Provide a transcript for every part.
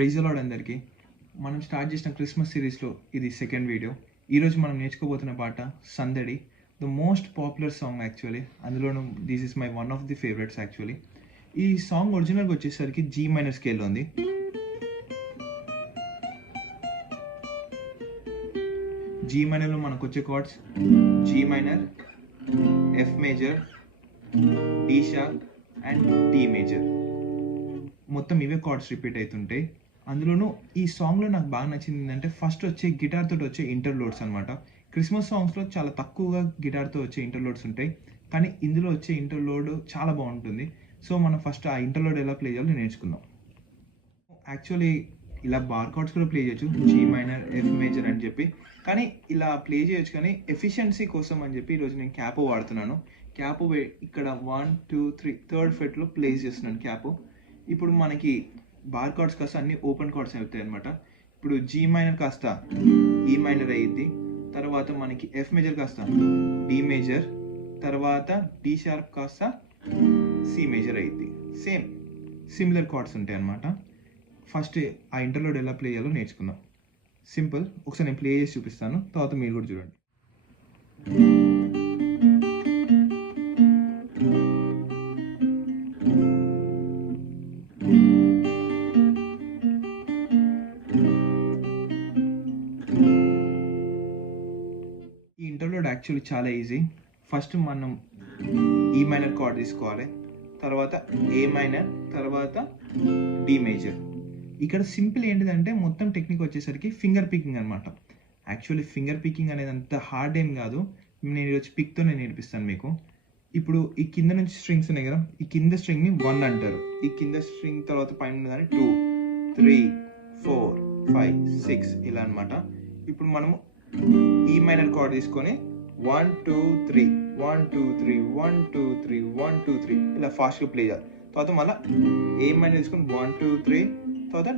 Praise the lord అందరికీ. మనం start చేసిన క్రిస్మస్ సిరీస్లో ఇది సెకండ్ వీడియో. ఈరోజు మనం నేర్చుకోబోతున్న పాట Sandadi, the most popular song actually. అందులోనూ this is my one of the favourites actually. ఈ సాంగ్ ఒరిజినల్గా వచ్చేసరికి జీ మైనర్ స్కేల్లో ఉంది. జీ మైనర్లో మనకు వచ్చే chords G minor, F major, D sharp and D major. మొత్తం ఇవే కార్డ్స్ రిపీట్ అవుతుంటాయి. అందులోనూ ఈ సాంగ్లో నాకు బాగా నచ్చింది ఏంటంటే ఫస్ట్ వచ్చే గిటార్ తోటి వచ్చే ఇంటర్లోడ్స్ అనమాట. క్రిస్మస్ సాంగ్స్లో చాలా తక్కువగా గిటార్తో వచ్చే ఇంటర్లోడ్స్ ఉంటాయి, కానీ ఇందులో వచ్చే ఇంటర్లోడ్ చాలా బాగుంటుంది. సో మనం ఫస్ట్ ఆ ఇంటర్లోడ్ ఎలా ప్లే చేయాలో నేర్చుకుందాం. యాక్చువల్లీ ఇలా బార్ కార్డ్స్ కూడా ప్లే చేయొచ్చు, జీ మైనర్, ఎఫ్ మేజర్ అని చెప్పి. కానీ ఇలా ప్లే చేయొచ్చు, కానీ ఎఫిషియన్సీ కోసం అని చెప్పి ఈరోజు నేను క్యాపో వాడుతున్నాను. క్యాపో ఇక్కడ 1, 2, 3 థర్డ్ ఫెట్లో ప్లేస్ చేస్తున్నాను క్యాపో. ఇప్పుడు మనకి బార్ కార్డ్స్ కాస్త అన్ని ఓపెన్ కార్డ్స్ అవుతాయి అనమాట. ఇప్పుడు జీ మైనర్ కాస్త ఈ మైనర్ అయ్యిద్ది, తర్వాత మనకి ఎఫ్ మేజర్ కాస్త డి మేజర్, తర్వాత డి షార్ప్ కాస్త సి మేజర్ అయ్యిద్ది. సేమ్ సిమిలర్ కార్డ్స్ ఉంటాయి అనమాట. ఫస్ట్ ఆ ఇంటర్లోడ్ ఎలా ప్లే చేయాలో నేర్చుకుందాం. సింపుల్, ఒకసారి నేను ప్లే చేసి చూపిస్తాను, తర్వాత మీరు కూడా చూడండి. ఈ ఇంటర్లోడ్ యాక్చువల్లీ చాలా ఈజీ. ఫస్ట్ మనం ఈ మైనర్ కార్డ్ తీసుకోవాలి, తర్వాత ఏ మైనర్, తర్వాత డి మేజర్. ఇక్కడ సింపుల్ ఏంటిదంటే మొత్తం టెక్నిక్ వచ్చేసరికి ఫింగర్ పికింగ్ అనమాట. యాక్చువల్లీ ఫింగర్ పికింగ్ అనేది అంత హార్డ్ ఏం కాదు. నేను ఈరోజు పిక్తో నేను నేర్పిస్తాను మీకు. ఇప్పుడు ఈ కింద నుంచి స్ట్రింగ్స్ ఉన్నాయి కదా, ఈ కింద స్ట్రింగ్ని 1 అంటారు. ఈ కింద స్ట్రింగ్ తర్వాత పైన ఉన్నదాన్ని 2, 3, 4, 5, 6 ఇలా అనమాట. ఇప్పుడు మనము ఈ మైనర్ కార్డ్ తీసుకొని 1, 2, 3, 1, 2, 3, 1, 2, 3, 1, 2, 3 ఇలా ఫాస్ట్గా ప్లే చేయాలి. తర్వాత మళ్ళీ ఏ మైనర్ తీసుకొని 1, 2, 3, తర్వాత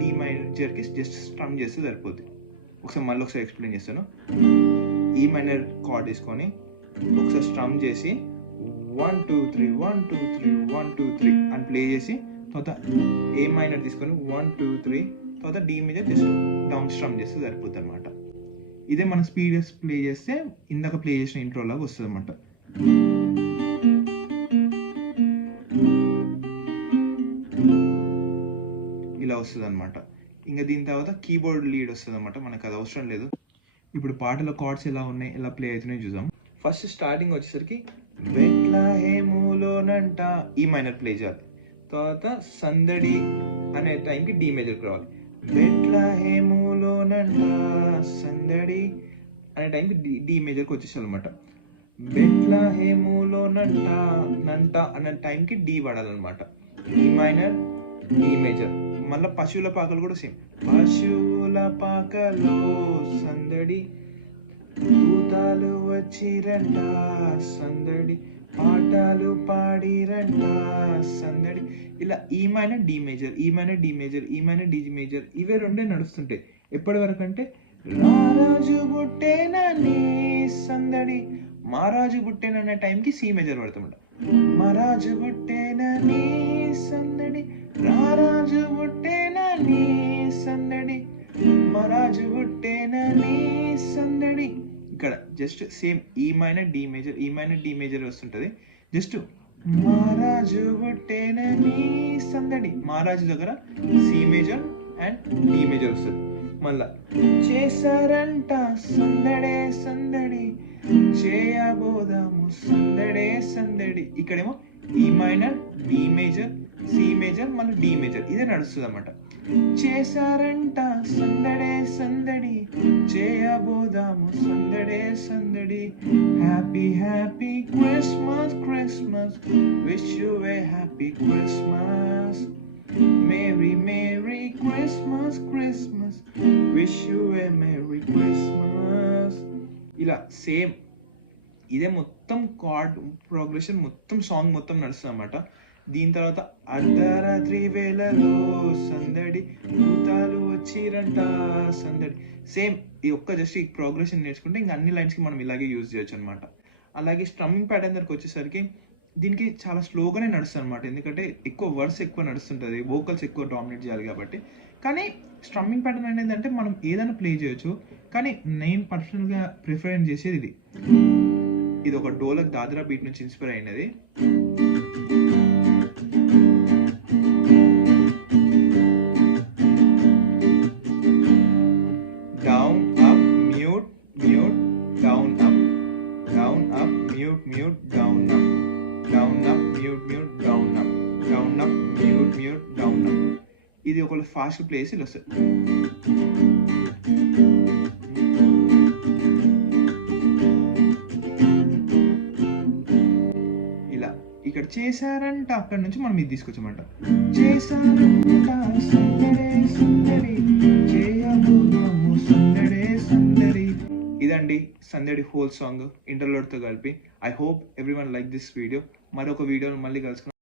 డి మైనర్కి జస్ట్ స్ట్రమ్ చేస్తే సరిపోద్ది. ఒకసారి ఎక్స్ప్లెయిన్ చేస్తాను. ఈ మైనర్ కార్డ్ తీసుకొని ఒకసారి స్ట్రమ్ చేసి 1, 2, 3, 1, 2, 3, 1, 2, 3 అని ప్లే చేసి, తర్వాత ఏ మైనర్ తీసుకొని 1, 2, 3, తర్వాత డి మీద జస్ట్ డౌన్ స్ట్రమ్ చేస్తే సరిపోతుంది అనమాట. ఇదే మన స్పీడ్ ప్లే చేస్తే ఇందాక ప్లే చేసిన ఇంట్రో లాగా వస్తుంది అనమాట. ఇలా వస్తుంది అనమాట. ఇంకా దీని తర్వాత కీబోర్డ్ లీడ్ వస్తుంది అనమాట. మనకు అది అవసరం లేదు. ఇప్పుడు పాటలో కార్డ్స్ ఎలా ఉన్నాయి, ఎలా ప్లే అవుతున్నాయి చూద్దాం. ఫస్ట్ స్టార్టింగ్ వచ్చేసరికి బెత్లహేములోనంట ఈ మైనర్ ప్లే చేయాలి. తర్వాత సందడి అనే టైంకి డి మేజర్కి రావాలి. బెత్లహేములోనంట సందడి అనే టైంకి డి మేజర్కి వచ్చేసాలి అనమాట. బెత్లహేములోనంట నంట అనే టైంకి డి వాడాలన్నమాట. ఈ మైనర్, డి మేజర్. మళ్ళీ పశువుల పాకలు కూడా సేమ్. పశువుల పాకలో సందడి, దూతాలు వచ్చిరంట సందడి, పాటలు పాడిరంట సందడి. ఇలా ఈ minor, D major, E minor, D major, E minor, D major, ఇవే రెండే నడుస్తుంటాయి. ఎప్పటి వరకు అంటే రారాజు బుట్టేనని సందడి, మహారాజు బుట్టేననే టైంకి సి మేజర్ పడతామంట. మహారాజు బుట్టేనని సందడి, రారాజు బుట్టేనని సందడి, మహారాజు బుట్టేనని సందడి. ఇక్కడ just same E minor, D major, E minor, D major వస్తుంటుంది. జస్ట్ మహారాజు బుట్టేనని సందడి, మహారాజు దగ్గర C major and D major వస్తుంది. మళ్ళా చేశారంట సందడే సందడి, చేయబోదాము సందడే సందడి. ఇక్కడేమో E minor, D major, C major, మళ్ళీ డి మేజర్, ఇదే నడుస్తుంది అన్నమాట. చేశారంట సందడే సందడి, చేయబోదాము సందడే సందడి, happy happy Christmas Christmas, wish you a happy Christmas, merry merry Christmas Christmas, wish you a merry Christmas. ఇలా సేమ్ ఇదే మొత్తం కార్డ్ ప్రోగ్రెషన్, మొత్తం సాంగ్ మొత్తం నడుస్తుంది అన్నమాట. దీని తర్వాత అర్ధరాత్రి వేళలో సందడి, భూతాలు వచ్చిరంట సందడి. సేమ్ ఈ జస్ట్ ఈ ప్రోగ్రెషన్ నేర్చుకుంటే ఇంకా అన్ని లైన్స్కి మనం ఇలాగే యూజ్ చేయొచ్చు అనమాట. అలాగే స్ట్రమ్మింగ్ ప్యాటర్న్ దగ్గరికి వచ్చేసరికి దీనికి చాలా స్లోగానే నడుస్తుంది అనమాట, ఎందుకంటే ఎక్కువ వర్డ్స్ ఎక్కువ నడుస్తుంటుంది, వోకల్స్ ఎక్కువ డామినేట్ చేయాలి కాబట్టి. కానీ స్ట్రమ్మింగ్ ప్యాటర్న్ అనేది అంటే మనం ఏదైనా ప్లే చేయొచ్చు, కానీ నేను పర్సనల్గా ప్రిఫర్ చేసేది ఇది. ఇది ఒక డోలక్ దాద్రా బీట్ నుంచి ఇన్స్పైర్ అయినది. Down up mute mute down up, down up mute mute down up, down up mute mute down up, down up mute mute down up. ఇది ఒక ఫాస్ట్ ప్లేస్ ఇలా వస్తుంది. ఇలా ఇక్కడ చేశారంట, అక్కడ నుంచి మనం ఇది తీసుకొచ్చామంట. చేశారంట సందడే సందడి, చేయబోదాము సందడే సందడి. ఇదండి సందడి హోల్ సాంగ్ ఇంటర్లోడ్తో కలిపి. I hope everyone like this video. మరొక వీడియోలో మళ్ళీ కలుసుకుందాం.